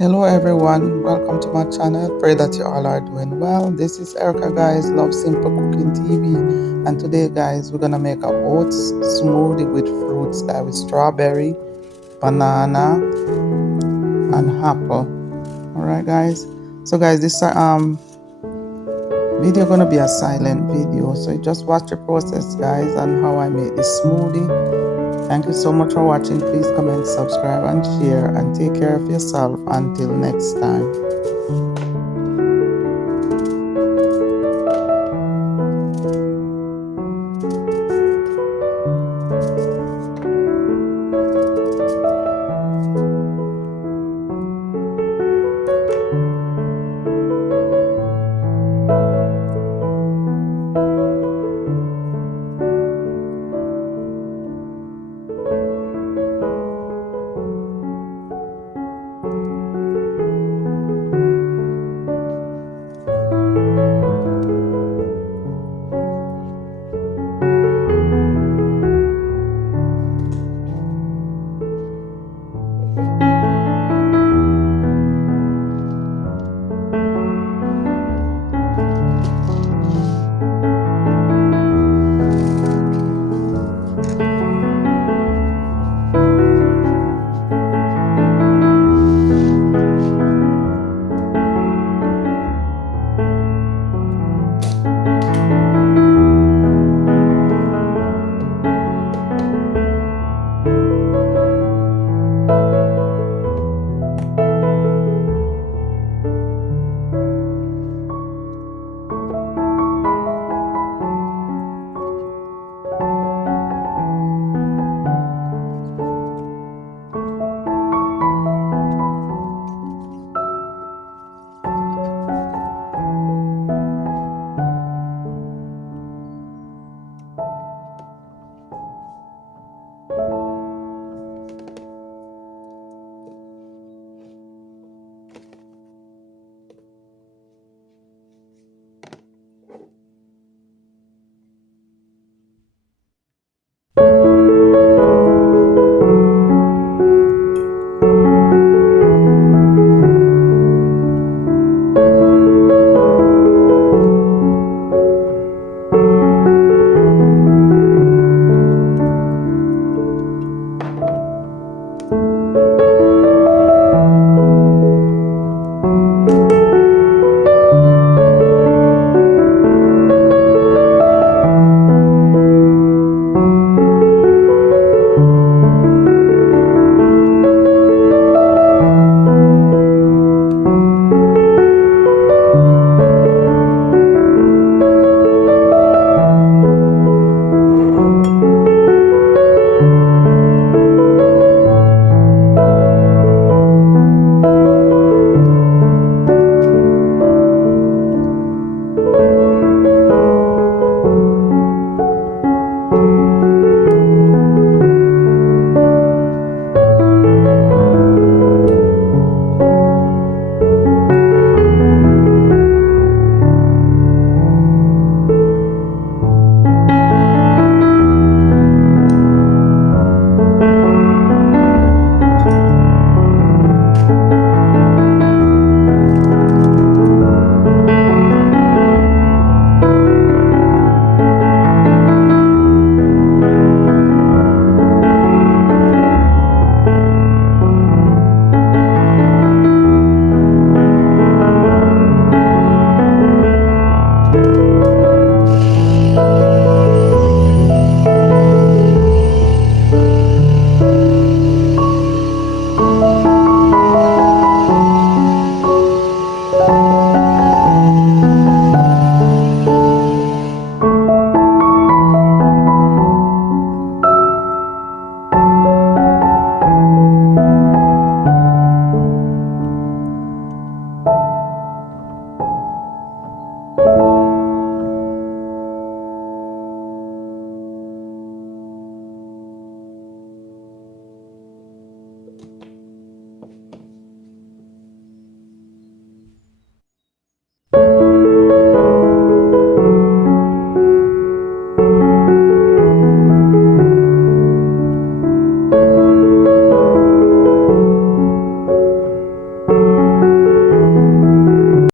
Hello everyone, welcome to my channel. Pray that you all are doing well. This is Erica, guys, Love Simple Cooking TV, and today guys we're gonna make a oats smoothie with fruits, that with strawberry, banana and apple. All right guys, so guys, this video gonna be a silent video, so just watch the process guys and how I make this smoothie. Thank you so much for watching. Please comment, subscribe and share, and take care of yourself until next time.